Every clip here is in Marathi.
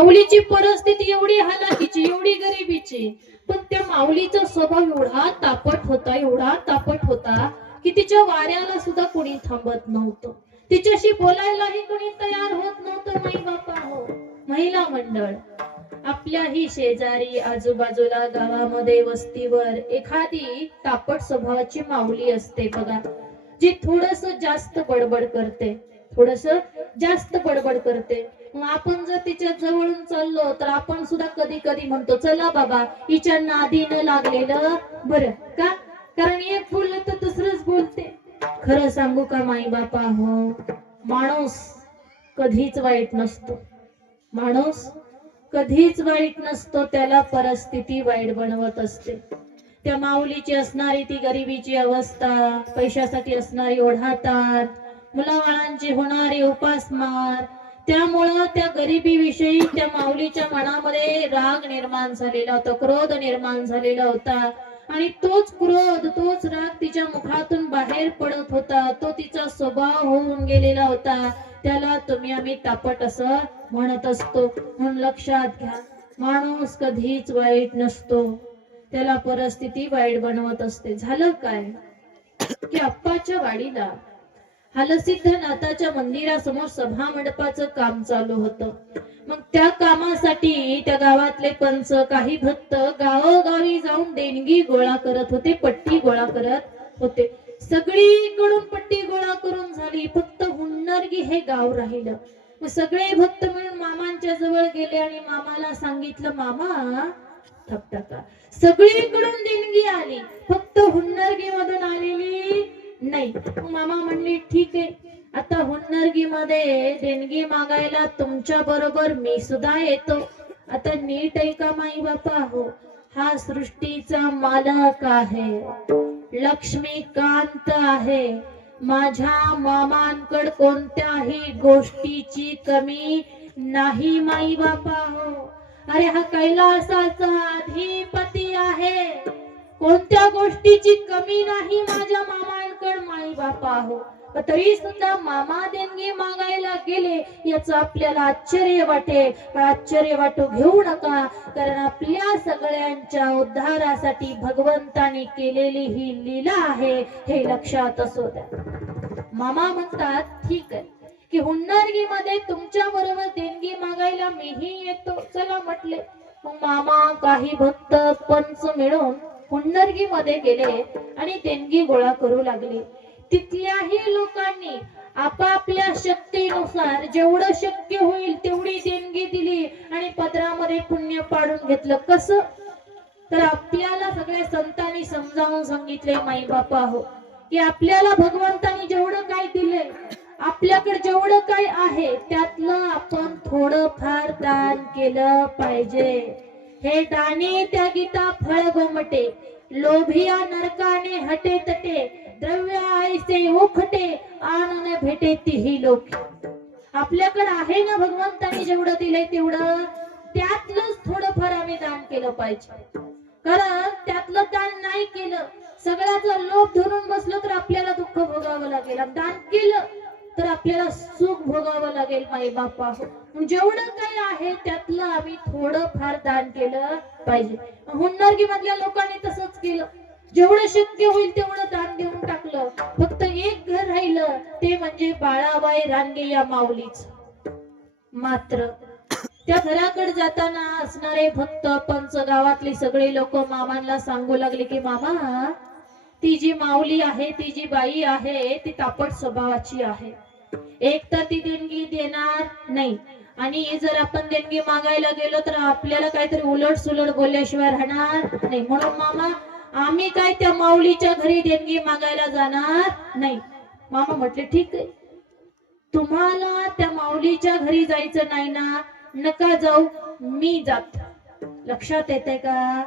माऊलीची परिस्थिती एवढी हालाकीची एवढी गरिबीची पण त्या माऊलीचा स्वभाव एवढा तापट होता एवढा तापट होता की तिच्या वाऱ्याला सुद्धा कोणी थांबत नव्हतं. तिच्याशी बोलायलाही कोणी तयार होत नव्हतं माई बापा हो. महिला मंडळ आपल्याही शेजारी आजूबाजूला गावामध्ये वस्तीवर एखादी तापट स्वभावाची माऊली असते बघा जी थोडस जास्त बडबड करते थोडस जास्त बडबड करते. आपण जर तिच्या जवळून चाललो तर आपण सुद्धा कधी कधी म्हणतो चला बाबा हिच्या न लागलेलं बरं. का? कारण एक बोललं तर दुसरंच बोलते. खरं सांगू का माई बापा हो? माणूस कधीच वाईट नसतो. माणूस कधीच वाईट नसतो त्याला परिस्थिती वाईट बनवत असते. त्या माऊलीची असणारी ती गरिबीची अवस्था पैशासाठी असणारी ओढातात मुलाबाळांची होणारी उपासमार त्यामुळं त्या गरिबीविषयी त्या माऊलीच्या मनामध्ये राग निर्माण झालेला होता क्रोध निर्माण झालेला होता. आणि तोच क्रोध तोच राग तिच्या मुखातून बाहेर पडत होता. तो तिचा स्वभाव होऊन गेलेला होता. त्याला तुम्ही आम्ही तापट असं म्हणत असतो. म्हणून लक्षात घ्या माणूस कधीच वाईट नसतो. त्याला परिस्थिती वाईट बनवत असते. झालं काय? की अप्पाच्या वाडीला हलसिद्धनाथाच्या मंदिरासमोर सभा मंडपाचं काम चालू होतं. मग त्या कामासाठी त्या गावातले पंच काही भक्त गावोगावी जाऊन देणगी गोळा करत होते पट्टी गोळा करत होते. सगळीकडून पट्टी गोळा करून झाली फक्त हुन्नरगी हे गाव राहिलं. मग सगळे भक्त मिळून मामांच्या जवळ गेले आणि मामाला सांगितलं मामा थपटका. सगळीकडून देणगी आली. फक्त हुन्नरगी मधून आलेली नाही. मामा म्हणले ठीक आहे. आता हुन्नरगी मध्ये देणगी मागायला तुमच्या बरोबर मी सुद्धा येतो. आता नीट ऐका माई बापा हो. हा सृष्टीचा मालक आहे. लक्ष्मीकांत आहे. माझ्या मामांकड कोणत्याही गोष्टीची कमी नाही माई बापा हो. अरे हा कैलासाचा अधिपती आहे. कोणत्या गोष्टीची कमी नाही माझ्या मामा आपण माई बापा आहोत तरी सुद्धा मामा देणगी मागायला गेले याच आपल्याला आश्चर्य वाटे. पण आश्चर्य वाटू घेऊ नका कारण आपल्या सगळ्यांच्या उद्धारासाठी भगवंताने केलेली ही लीला आहे हे लक्षात असू द्या. मामा म्हणतात ठीक आहे. की हुन्नरगी मध्ये तुमच्या बरोबर देणगी मागायला मीही येतो. चला म्हटले. मग मामा काही भक्त पंच मिळून हुन्नरगी मध्ये गेले आणि देणगी गोळा करू लागले. तिथल्याही लोकांनी आपापल्या शक्तीनुसार जेवढं शक्य होईल तेवढी देणगी दिली आणि पदरामध्ये पुण्य पाडून घेतलं. कसं? तर आपल्याला सगळ्या संतांनी समजावून सांगितले माई बापा हो की आपल्याला भगवंतानी जेवढं काय दिलंय आपल्याकडे जेवढं काय आहे त्यातलं आपण थोडं फार दान केलं पाहिजे. हे दाने त्या गीता फळ गोमटे लोभिया नरकाने हटे तटे द्रव्य आयसे उखटे आनन भेटे तीही लोक. आपल्याकडे आहे ना भगवंतांनी जेवढं दिलंय तेवढं त्यातलंच थोडंफार आम्ही दान केलं पाहिजे. कारण त्यातलं दान नाही केलं सगळ्याचा लोभ धरून बसलो तर आपल्याला दुःख भोगावं लागेल. दान केलं तर आपल्याला सुख भोगावं लागेल माई बापा जेवढं काही आहे त्यातलं आम्ही थोडं फार दान केलं पाहिजे. हुन्नरगी मधल्या लोकांनी तसंच केलं. जेवढं शक्य होईल तेवढं दान देऊन टाकलं. फक्त एक घर राहिलं ते म्हणजे बाळाबाई रानगे या माऊलीच. मात्र त्या घराकडे जाताना असणारे भक्त पंच गावातले सगळे लोक मामांना सांगू लागले की मामा ती जी माऊली आहे ती जी बाई आहे ती तापट स्वभावाची आहे. एक तर ती देणगी देणार नाही. आणि जर आपण देणगी मागायला गेलो तर आपल्याला काहीतरी उलट सुलट बोलल्याशिवाय राहणार नाही. म्हणून मामा आम्ही काय त्या माऊलीच्या घरी देणगी मागायला जाणार नाही. मामा म्हटले ठीक आहे. तुम्हाला त्या माऊलीच्या घरी जायचं नाही ना? नका जाऊ. मी जात. लक्षात येते का?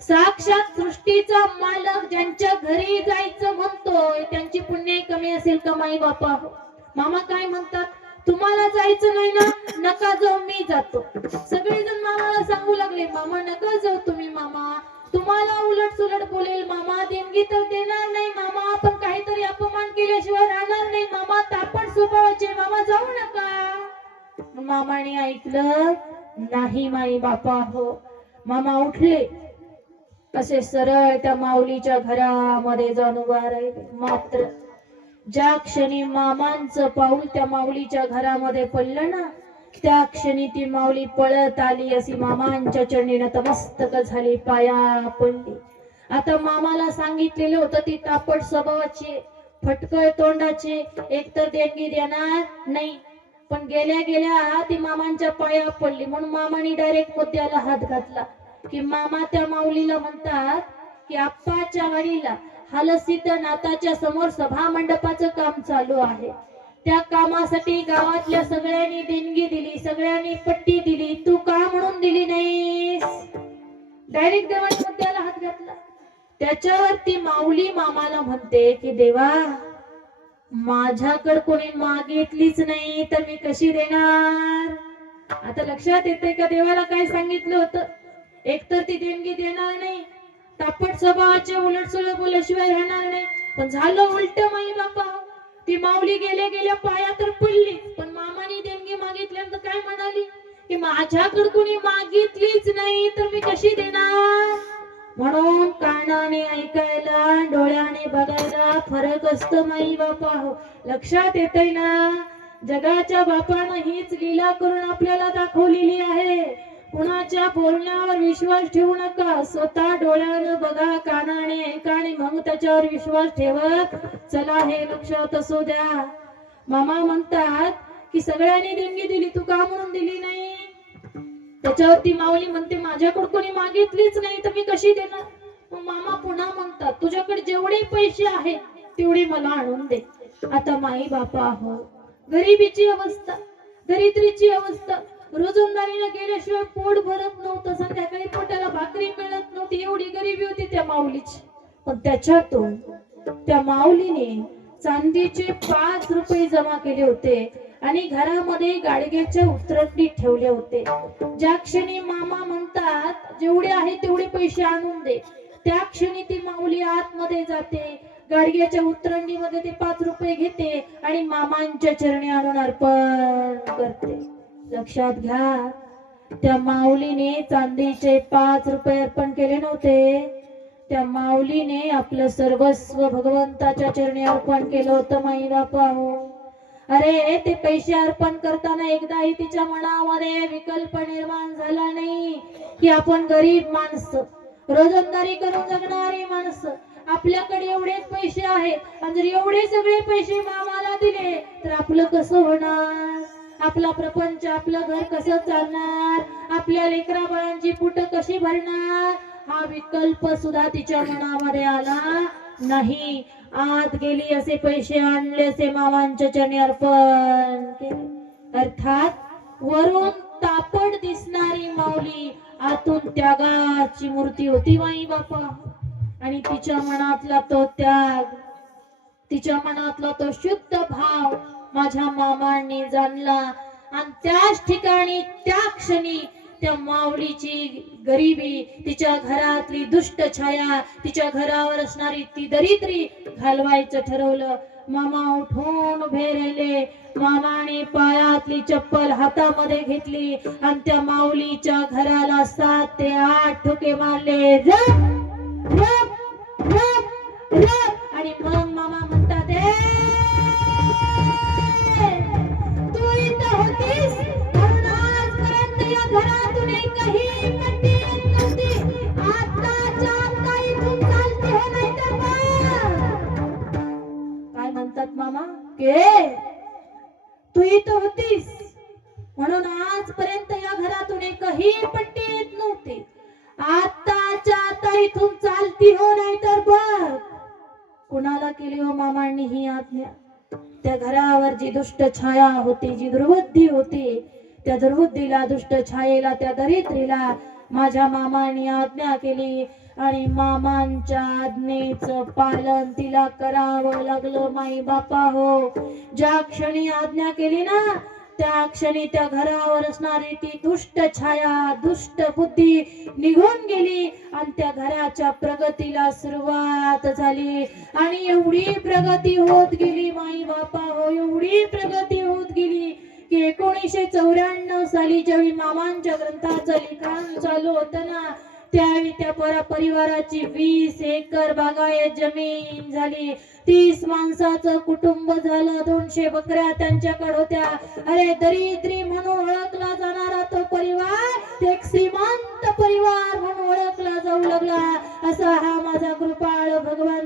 साक्षात सृष्टीचा मालक ज्यांच्या घरी जायचं म्हणतोय त्यांची पुण्य कमी असेल का माई बापा मामा काय म्हणतात? तुम्हाला जायचं नाही ना? नका जाऊ मी जातो. सगळेजण मामाला सांगू लागले मामा नका जाऊ तुम्ही मामा. तुम्हाला उलट सुलट बोलेल मामा. देणगी तर देणार नाही मामा. आपण काहीतरी अपमान केल्याशिवाय राहणार नाही मामा. तापड स्वभावाचे मामा. जाऊ नका. मामाने ऐकलं नाही माई बापा हो. मामा उठले. कसे सरळ त्या माऊलीच्या घरामध्ये जाऊन उभा राहिले. मात्र ज्या क्षणी मामांचं पाऊल त्या माऊलीच्या घरामध्ये पडलं ना त्या क्षणी ती माऊली पळत आली अशी मामांच्या चरणीनं तमस्तक झाली पाया पडली. आता मामाला सांगितलेलं होतं ती तापट स्वभावाची फटकळ तोंडाची एकतर देणगी देणार नाही पण गेल्या गेल्या ती मामांच्या पाया पडली. म्हणून मामाने डायरेक्ट मुद्द्याला हात घातला. की मामा त्या माऊलीला म्हणतात की आप्पाच्या वडीला हलसित नाताच्या समोर सभा मंडपाचं काम चालू आहे. त्या कामासाठी गावातल्या सगळ्यांनी देणगी दिली सगळ्यांनी पट्टी दिली. तू का म्हणून दिली नाहीस? डायरेक्ट देवाने मुद्द्याला हात घातला. त्याच्यावर ती माऊली मामाला म्हणते की देवा माझ्याकडे कोणी मागितलीच नाही तर मी कशी देणार? आता लक्षात येते का देवाला काय सांगितलं होतं? एकतर ती देणगी देणार नाही. तापट स्वभावाच्या उलट सुलट बोलल्याशिवाय राहणार नाही. पण झालं उलट माई बापा. ती माऊली गेल्या गेल्या पाया तर पडली पण मामानी देणगी मागितल्यानंतर काय म्हणाली? की माझ्याकडे कोणी मागितलीच नाही तर मी कशी देणार? म्हणून कानाने ऐकायला डोळ्याने बघायला फरक असतो माई बापा. हो लक्षात येतय ना? जगाच्या बापानं हीच लीला करून आपल्याला दाखवलेली आहे. कुणाच्या बोलण्यावर विश्वास ठेवू नका. स्वतः डोळ्यानं बघा कानाने ऐका आणि मग त्याच्यावर विश्वास ठेवत. चला हे लक्षात असू द्या. मामा म्हणतात की सगळ्यांनी देणगी दिली तू का म्हणून दिली नाही? त्याच्यावरती माऊली म्हणते माझ्याकडे कोणी मागितलीच नाही तर मी कशी देणार? मग मामा पुन्हा म्हणतात तुझ्याकडे जेवढे पैसे आहेत तेवढे मला आणून दे. आता माई बापा हो गरिबीची अवस्था दरिद्रीची अवस्था रोजंदारीला गेल्याशिवाय पोट भरत नव्हतं. संध्याकाळी पोटाला भाकरी मिळत नव्हती. एवढी गरिबी होती त्या माऊलीची. पण त्याच्यातून त्या माऊलीने चांदीचे पाच रुपये जमा केले होते आणि घरामध्ये गाडग्याच्या उतरंडी ठेवले होते ज्या क्षणी मामा म्हणतात जेवढे आहे तेवढे पैसे आणून दे. त्या क्षणी ती माऊली आतमध्ये जाते गाडग्याच्या उतरंडीमध्ये ते पाच रुपये घेते आणि मामांच्या चरणी आणून अर्पण करते. लक्षात घ्या. त्या माऊलीने चांदीचे पाच रुपये अर्पण केले नव्हते. त्या माऊलीने आपलं सर्वस्व भगवंताच्या चरणी अर्पण केलं होतं माई बापा हो अरे ते पैसे अर्पण करताना एकदाही तिच्या मनामध्ये विकल्प निर्माण झाला नाही की आपण गरीब माणसं रोजंदारी करून जगणारी माणसं. आपल्याकडे एवढेच पैसे आहेत आणि जर एवढे सगळे पैसे मामाला दिले तर आपलं कसं होणार? आपला प्रपंच आपलं घर कसं चालणार? आपल्या लेकरा बाळांची पुट कशी भरणार? हा विकल्प सुद्धा तिच्या मनामध्ये आला नाही. आत गेली असे पैसे आणले असे मामांच्या चरणी अर्पण केले. अर्थात वरून तापड दिसणारी माऊली आतून त्यागाची मूर्ती होती माई बापा. आणि तिच्या मनातला तो त्याग तिच्या मनातला तो शुद्ध भाव माझ्या मामांनी जाणला आणि त्याच ठिकाणी त्या क्षणी त्या माऊलीची गरिबी तिच्या घरातली दुष्ट छाया तिच्या घरावर असणारी ती दरिद्री घालवायचं ठरवलं. मामा उठून उभे राहिले. मामाने पायातली चप्पल हातामध्ये घेतली आणि त्या माऊलीच्या घराला सात ते आठ ठोके मारले. रप, रप, रप, रप. घरातून एकही पट्टी येत नव्हती. आताच्या आता इथून चालती हो नाही तर बघ. कुणाला केली हो मामांनी ही आज्ञा? त्या घरावर जी दुष्ट छाया होती जी दुर्बुद्धी होती त्या दुर्बुद्धीला दुष्ट छायेला त्या दरिद्रीला माझ्या मामाने आज्ञा केली आणि मामांच्या आज्ञेच पालन तिला करावं लागलं माई बापा हो. ज्या क्षणी आज्ञा केली ना त्या क्षणी त्या घरावर असणारी ती दुष्ट छाया दुष्ट बुद्धी निघून गेली आणि त्या घराच्या प्रगतीला सुरुवात झाली. आणि एवढी प्रगती होत गेली माई बापा हो एवढी प्रगती होत गेली की एकोणीशे चौऱ्याण्णव साली ज्यावेळी मामांच्या ग्रंथाचं लिखाण चालू होतं ना त्यावेळी त्या परा परिवाराची वीस एकर बागायत जमीन झाली. तीस माणसाचं कुटुंब झालं. दोनशे बकऱ्या त्यांच्याकडे होत्या. अरे दरिद्री म्हणून ओळखला जाणारा तो परिवार एक श्रीमंत परिवार म्हणून ओळखला जाऊ लागला. असा हा माझा कृपाळ भगवान